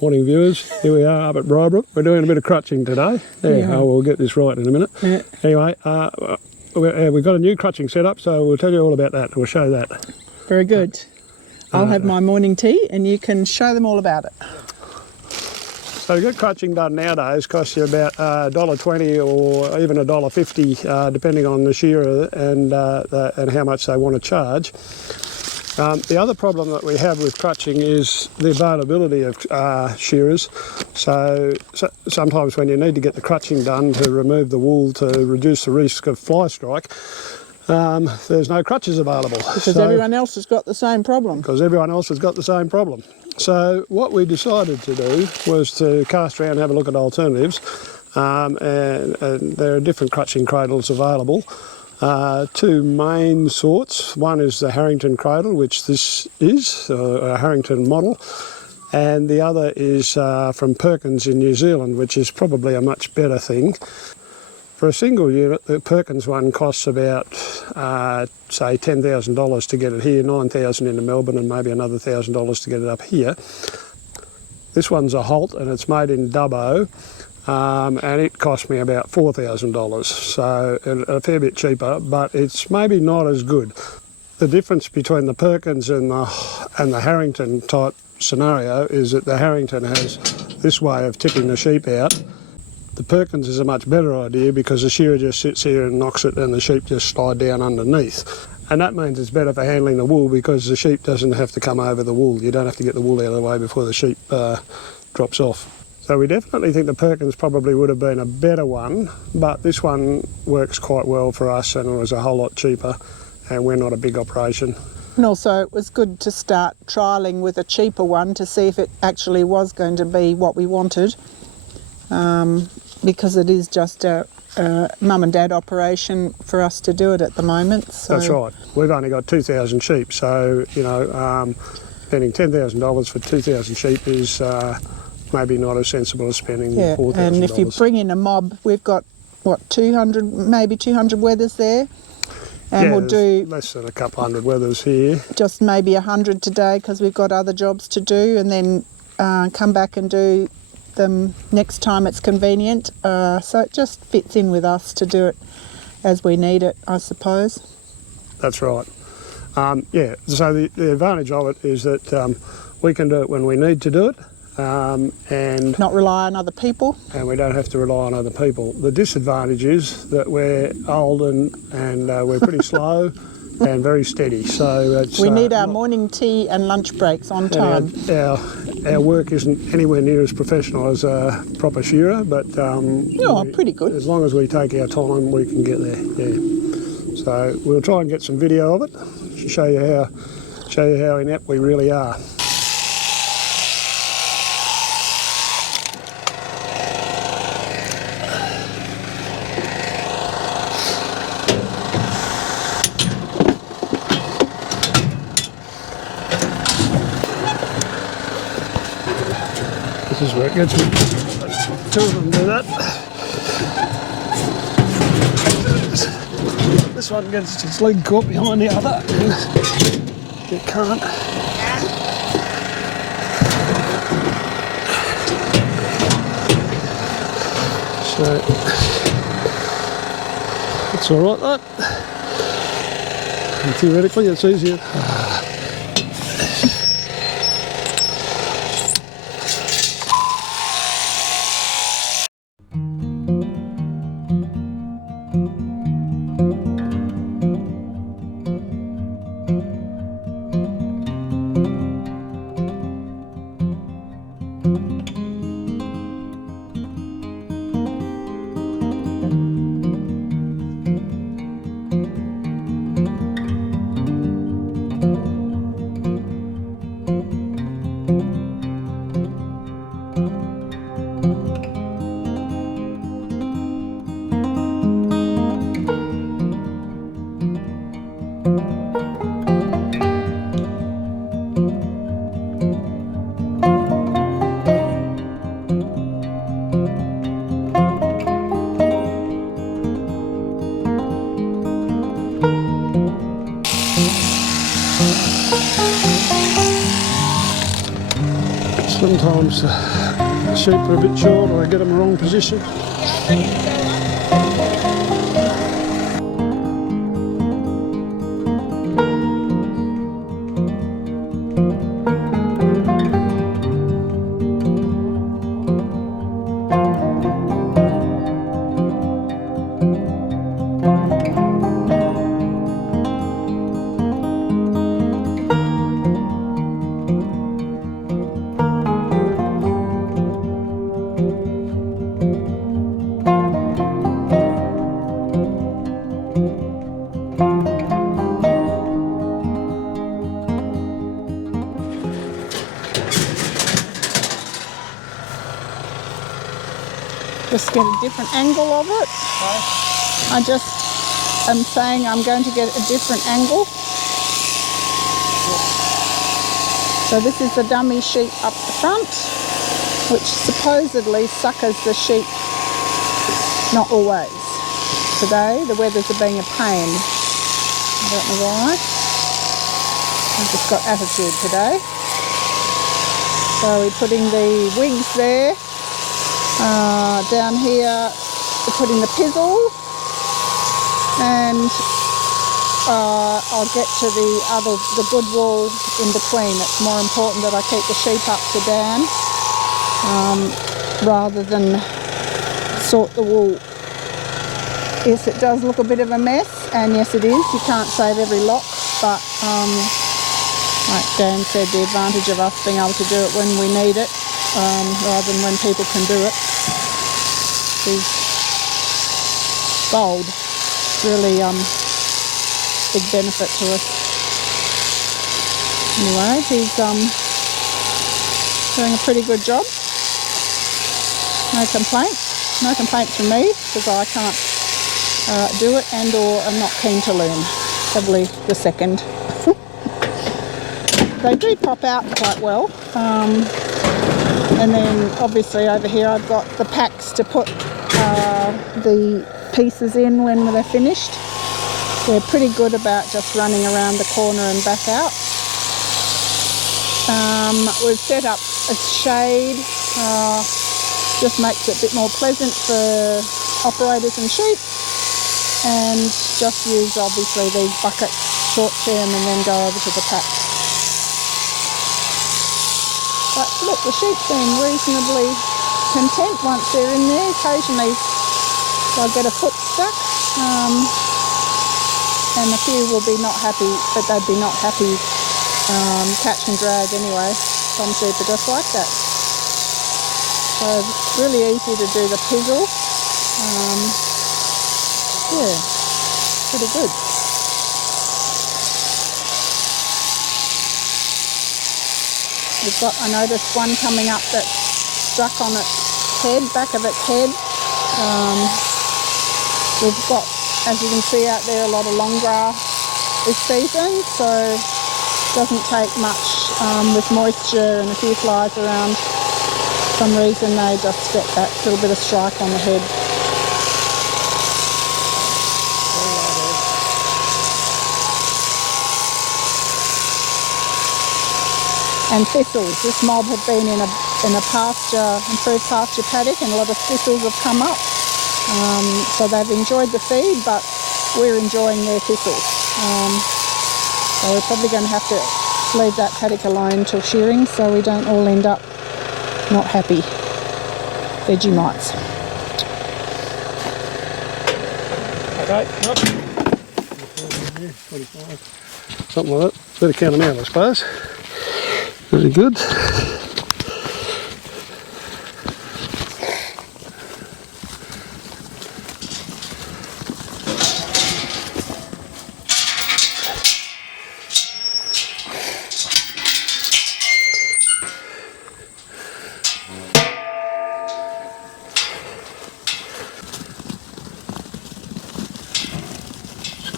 Morning viewers, here we are up at Brybrook. We're doing a bit of crutching today. We'll get this right in a minute. Yeah. Anyway, we've got a new crutching setup, so we'll tell you all about that. We'll show that. Very good. I'll have my morning tea and you can show them all about it. So to get crutching done nowadays costs you about $1.20 or even $1.50, depending on the shearer and how much they want to charge. The other problem that we have with crutching is the availability of shearers. So sometimes when you need to get the crutching done to remove the wool to reduce the risk of fly strike, there's no crutches available. Because everyone else has got the same problem. Because everyone else has got the same problem. So what we decided to do was to cast around and have a look at alternatives. And there are different crutching cradles available. Two main sorts. One is the Harrington cradle, which this is, a Harrington model, and the other is from Perkins in New Zealand, which is probably a much better thing. For a single unit, the Perkins one costs about, say, $10,000 to get it here, $9,000 into Melbourne, and maybe another $1,000 to get it up here. This one's a Holt, and it's made in Dubbo. And it cost me about $4,000, so a fair bit cheaper, but it's maybe not as good. The difference between the Perkins and the Harrington type scenario is that the Harrington has this way of tipping the sheep out. The Perkins is a much better idea because the shearer just sits here and knocks it and the sheep just slide down underneath. And that means it's better for handling the wool because the sheep doesn't have to come over the wool. You don't have to get the wool out of the way before the sheep drops off. So we definitely think the Perkins probably would have been a better one, but this one works quite well for us and it was a whole lot cheaper and we're not a big operation. And also it was good to start trialling with a cheaper one to see if it actually was going to be what we wanted, because it is just a mum and dad operation for us to do it at the moment. So. That's right. We've only got 2,000 sheep, so spending $10,000 for 2,000 sheep is maybe not as sensible as spending $4,000. And if you bring in a mob, we've got, what, 200, maybe 200 wethers there? And we'll do less than a couple hundred wethers here. Just maybe 100 today because we've got other jobs to do, and then come back and do them next time it's convenient. So it just fits in with us to do it as we need it, I suppose. That's right. So the advantage of it is that we can do it when we need to do it. And not rely on other people. And we don't have to rely on other people. The disadvantage is that we're old and we're pretty slow and very steady. So we need our morning tea and lunch breaks on time. Our work isn't anywhere near as professional as a proper shearer, but pretty good. As long as we take our time, we can get there. Yeah. So we'll try and get some video of it to show you how inept we really are. This is where it gets me. Two of them do that. This one gets its leg caught behind the other. It can't. So it's all right, that. And theoretically, it's easier. Sometimes the sheep are a bit short or I get them in the wrong position. Just get a different angle of it. I just am saying I'm going to get a different angle. So this is the dummy sheep up the front, which supposedly suckers the sheep. Not always. Today the weathers are being a pain. I don't know why. I've just got attitude today. So we're putting the wigs there. Down here we're putting the pizzle, and I'll get to the good wool in between. It's more important that I keep the sheep up to down rather than sort the wool. Yes, it does look a bit of a mess, and yes it is. You can't save every lock, but like Dan said, the advantage of us being able to do it when we need it rather than when people can do it is gold. It's really big benefit to us. Anyway, he's doing a pretty good job. No complaints. No complaints from me because I can't do it and or I'm not keen to learn. Probably the second. They do pop out quite well. And then obviously over here I've got the packs to put the pieces in when they're finished. They're pretty good about just running around the corner and back out. We've set up a shade, just makes it a bit more pleasant for operators and sheep, and just use obviously these buckets short term and then go over to the packs. But look, the sheep seem reasonably content once they're in there. Occasionally they'll get a foot stuck, and a few will be not happy, but they'd be not happy catch and drag anyway. Some sheep are just like that. So really easy to do the pizzle. Yeah, pretty good. We've got, I noticed one coming up that's stuck on its head, back of its head. We've got, as you can see out there, a lot of long grass this season, so it doesn't take much with moisture and a few flies around. For some reason they just get that little bit of strike on the head. And thistles. This mob have been in a pasture, improved pasture paddock, and a lot of thistles have come up. So they've enjoyed the feed, but we're enjoying their thistles. So we're probably going to have to leave that paddock alone till shearing, so we don't all end up not happy Vegemites. Okay, up. 25, something like that. Better count them out, I suppose. Very good.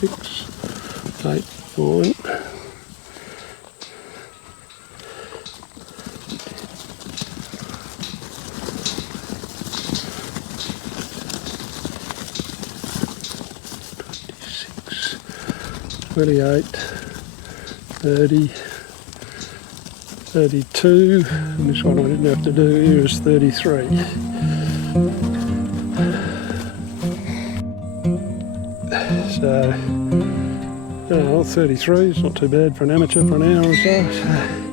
Six, 8, 9. $28, $30, 32, and this one I didn't have to do here is 33. So, well, 33 is not too bad for an amateur for an hour or so.